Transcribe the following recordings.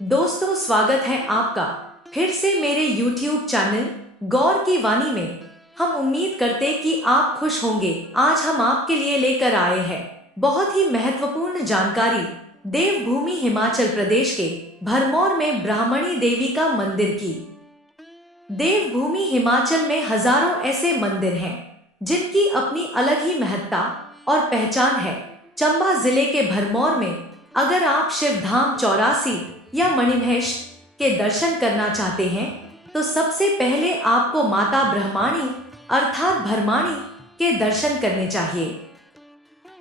दोस्तों, स्वागत है आपका फिर से मेरे YouTube चैनल गौर की वाणी में। हम उम्मीद करते कि आप खुश होंगे। आज हम आपके लिए लेकर आए हैं बहुत ही महत्वपूर्ण जानकारी देवभूमि हिमाचल प्रदेश के भरमौर में ब्राह्मणी देवी का मंदिर की। देवभूमि हिमाचल में हजारों ऐसे मंदिर हैं जिनकी अपनी अलग ही महत्ता और पहचान है। चंबा जिले के भरमौर में अगर आप शिवधाम 84 या मणिमहेश के दर्शन करना चाहते हैं तो सबसे पहले आपको माता ब्रह्माणी अर्थात भरमाणी के दर्शन करने चाहिए।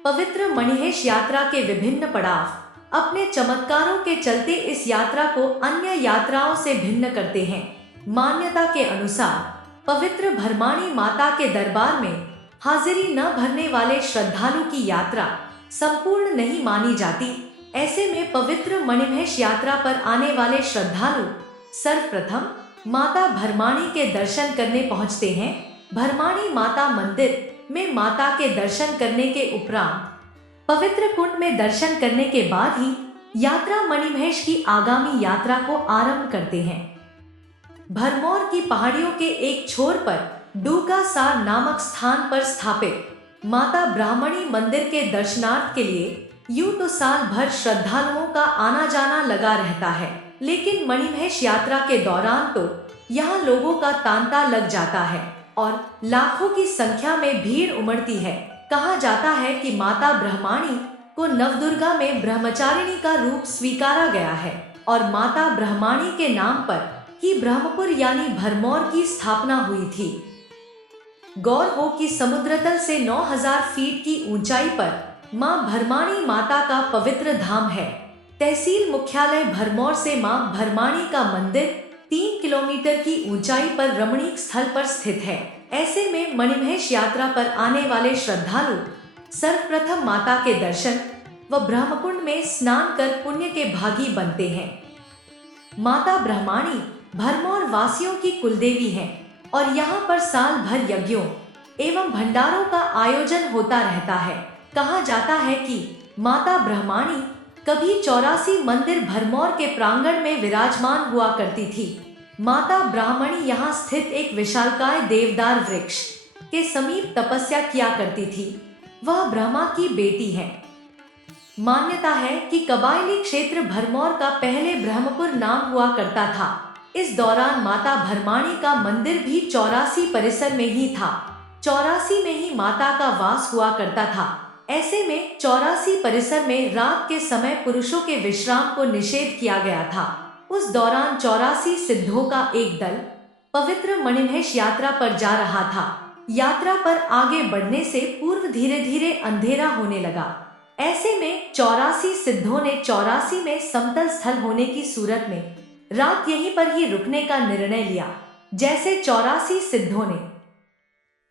पवित्र मणिमहेश यात्रा के विभिन्न पड़ाव अपने चमत्कारों के चलते इस यात्रा को अन्य यात्राओं से भिन्न करते हैं। मान्यता के अनुसार पवित्र भरमाणी माता के दरबार में हाजिरी न भरने वाले श्रद्धालु की यात्रा संपूर्ण नहीं मानी जाती। ऐसे में पवित्र मणिमहेश यात्रा पर आने वाले श्रद्धालु सर्वप्रथम माता भरमाणी के दर्शन करने पहुंचते हैं। भरमाणी माता मंदिर में माता के दर्शन करने के उपरांत पवित्र कुंड में दर्शन करने के बाद ही यात्रा मणिमहेश की आगामी यात्रा को आरंभ करते हैं। भरमौर की पहाड़ियों के एक छोर पर डूगासार नामक स्थान पर स्थापित माता ब्राह्मणी मंदिर के दर्शनार्थ के लिए यूं तो साल भर श्रद्धालुओं का आना जाना लगा रहता है, लेकिन मणिमहेश यात्रा के दौरान तो यहाँ लोगों का तांता लग जाता है और लाखों की संख्या में भीड़ उमड़ती है। कहा जाता है कि माता ब्रह्माणी को नवदुर्गा में ब्रह्मचारिणी का रूप स्वीकारा गया है और माता ब्रह्माणी के नाम पर ही ब्रह्मपुर यानी भरमौर की स्थापना हुई थी। गौर हो कि समुद्रतल से 9000 फीट की ऊंचाई पर मां भरमाणी माता का पवित्र धाम है। तहसील मुख्यालय भरमौर से मां भरमाणी का मंदिर 3 किलोमीटर की ऊंचाई पर रमणीक स्थल पर स्थित है। ऐसे में मणिमहेश यात्रा पर आने वाले श्रद्धालु सर्वप्रथम माता के दर्शन व ब्रह्मकुंड में स्नान कर पुण्य के भागी बनते हैं। माता ब्रह्माणी भरमौर वासियों की कुलदेवी है और यहाँ पर साल भर यज्ञों एवं भंडारों का आयोजन होता रहता है। कहा जाता है कि माता ब्रह्माणी कभी 84 मंदिर भरमौर के प्रांगण में विराजमान हुआ करती थी। माता ब्राह्मणी यहाँ स्थित एक विशालकाय देवदार वृक्ष के समीप तपस्या किया करती थी। वह ब्रह्मा की बेटी है। मान्यता है कि कबायली क्षेत्र भरमौर का पहले ब्रह्मपुर नाम हुआ करता था। इस दौरान माता भरमाणी का मंदिर भी 84 परिसर में ही था। 84 में ही माता का वास हुआ करता था। ऐसे में 84 परिसर में रात के समय पुरुषों के विश्राम को निषेध किया गया था। उस दौरान 84 सिद्धों का एक दल पवित्र मणिमहेश यात्रा पर जा रहा था। यात्रा पर आगे बढ़ने से पूर्व धीरे धीरे अंधेरा होने लगा। ऐसे में 84 सिद्धों ने 84 में समतल स्थल होने की सूरत में रात यहीं पर ही रुकने का निर्णय लिया। जैसे 84 सिद्धों ने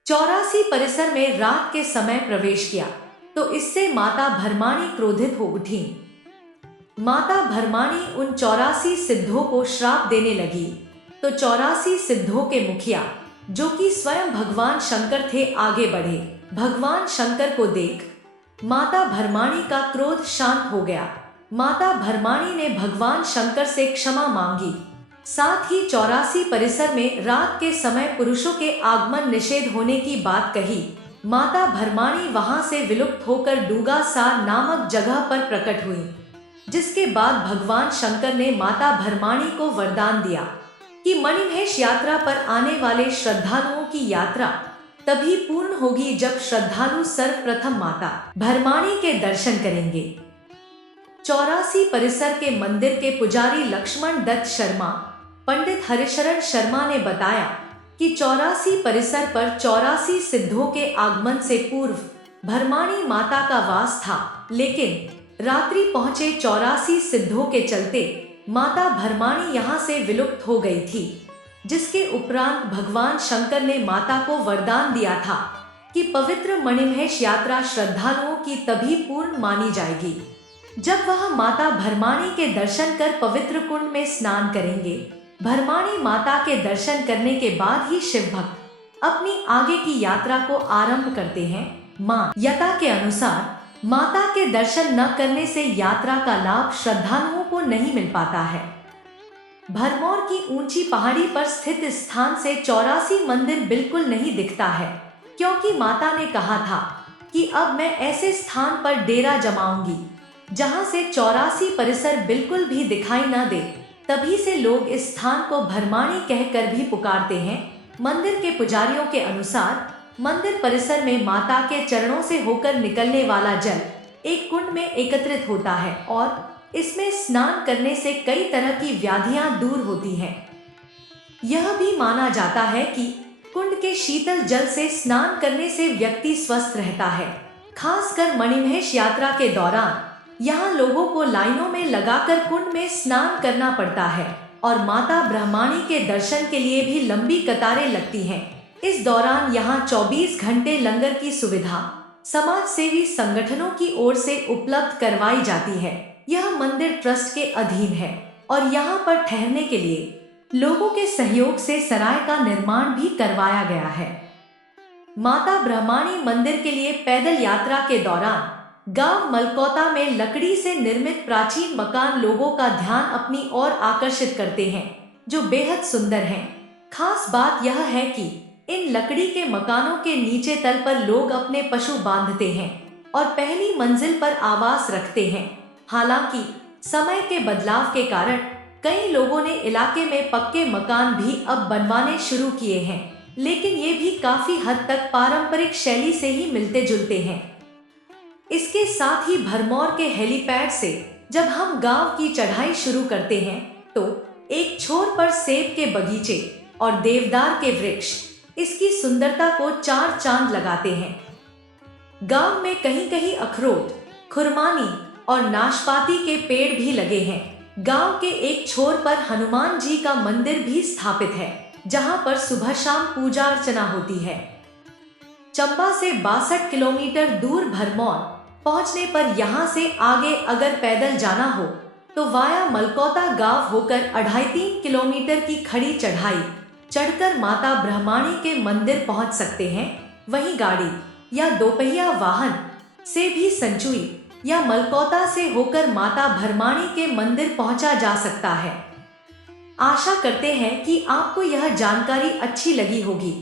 84 परिसर में रात के समय प्रवेश किया तो इससे माता भरमाणी क्रोधित हो उठी। माता भरमाणी उन 84 सिद्धों को श्राप देने लगी तो 84 सिद्धों के मुखिया जो कि स्वयं भगवान शंकर थे आगे बढ़े। भगवान शंकर को देख माता भरमाणी का क्रोध शांत हो गया। माता भरमाणी ने भगवान शंकर से क्षमा मांगी। साथ ही 84 परिसर में रात के समय पुरुषों के आगमन निषेध होने की बात कही। माता भरमाणी वहां से विलुप्त होकर डूगासार नामक जगह पर प्रकट हुई, जिसके बाद भगवान शंकर ने माता भरमाणी को वरदान दिया कि मणिमहेश यात्रा पर आने वाले श्रद्धालुओं की यात्रा तभी पूर्ण होगी जब श्रद्धालु सर्वप्रथम माता भरमाणी के दर्शन करेंगे। 84 परिसर के मंदिर के पुजारी लक्ष्मण दत्त शर्मा पंडित हरिशरण शर्मा ने बताया कि 84 परिसर पर 84 सिद्धों के आगमन से पूर्व भरमाणी माता का वास था, लेकिन रात्रि पहुंचे 84 सिद्धों के चलते माता भरमाणी यहाँ से विलुप्त हो गई थी। जिसके उपरांत भगवान शंकर ने माता को वरदान दिया था कि पवित्र मणिमहेश यात्रा श्रद्धालुओं की तभी पूर्ण मानी जाएगी जब वह माता भरमाणी के दर्शन कर पवित्र कुंड में स्नान करेंगे। भरमाणी माता के दर्शन करने के बाद ही शिव भक्त अपनी आगे की यात्रा को आरंभ करते हैं। मान्यता के अनुसार माता के दर्शन न करने से यात्रा का लाभ श्रद्धालुओं को नहीं मिल पाता है। भरमौर की ऊंची पहाड़ी पर स्थित इस स्थान से 84 मंदिर बिल्कुल नहीं दिखता है, क्योंकि माता ने कहा था कि अब मैं ऐसे स्थान पर डेरा जमाऊंगी जहां से 84 परिसर बिल्कुल भी दिखाई न दे। तभी से लोग इस स्थान को भरमाणी कहकर भी पुकारते हैं। मंदिर के पुजारियों के अनुसार मंदिर परिसर में माता के चरणों से होकर निकलने वाला जल एक कुंड में एकत्रित होता है और इसमें स्नान करने से कई तरह की व्याधियां दूर होती हैं। यह भी माना जाता है कि कुंड के शीतल जल से स्नान करने से व्यक्ति स्वस्थ रहता है। खासकर मणिमहेश यात्रा के दौरान यहाँ लोगों को लाइनों में लगाकर कुंड में स्नान करना पड़ता है और माता ब्रह्माणी के दर्शन के लिए भी लंबी कतारें लगती हैं। इस दौरान यहाँ 24 घंटे लंगर की सुविधा समाज सेवी संगठनों की ओर से उपलब्ध करवाई जाती है। यह मंदिर ट्रस्ट के अधीन है और यहाँ पर ठहरने के लिए लोगों के सहयोग से सराय का निर्माण भी करवाया गया है। माता ब्रह्माणी मंदिर के लिए पैदल यात्रा के दौरान गांव मलकौता में लकड़ी से निर्मित प्राचीन मकान लोगों का ध्यान अपनी ओर आकर्षित करते हैं, जो बेहद सुंदर हैं। खास बात यह है कि इन लकड़ी के मकानों के नीचे तल पर लोग अपने पशु बांधते हैं और पहली मंजिल पर आवास रखते हैं। हालांकि समय के बदलाव के कारण कई लोगों ने इलाके में पक्के मकान भी अब बनवाने शुरू किए हैं, लेकिन ये भी काफी हद तक पारंपरिक शैली से ही मिलते जुलते हैं। इसके साथ ही भरमौर के हेलीपैड से जब हम गांव की चढ़ाई शुरू करते हैं तो एक छोर पर सेब के बगीचे और देवदार के वृक्ष इसकी सुंदरता को चार चांद लगाते हैं। गांव में कहीं कहीं अखरोट, खुरमानी और नाशपाती के पेड़ भी लगे हैं। गांव के एक छोर पर हनुमान जी का मंदिर भी स्थापित है, जहां पर सुबह शाम पूजा अर्चना होती है। चंबा से 62 किलोमीटर दूर भरमौर पहुंचने पर यहां से आगे अगर पैदल जाना हो तो वाया मलकौता गांव होकर 2.5-3 किलोमीटर की खड़ी चढ़ाई चढ़कर माता ब्रह्माणी के मंदिर पहुंच सकते हैं। वहीं गाड़ी या दोपहिया वाहन से भी संचुई या मलकौता से होकर माता भरमाणी के मंदिर पहुंचा जा सकता है। आशा करते हैं कि आपको यह जानकारी अच्छी लगी होगी।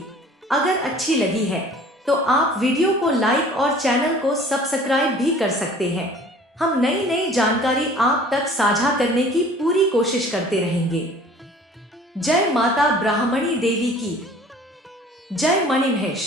अगर अच्छी लगी है तो आप वीडियो को लाइक और चैनल को सब्सक्राइब भी कर सकते हैं। हम नई नई जानकारी आप तक साझा करने की पूरी कोशिश करते रहेंगे। जय माता ब्राह्मणी देवी की जय। मणिमहेश।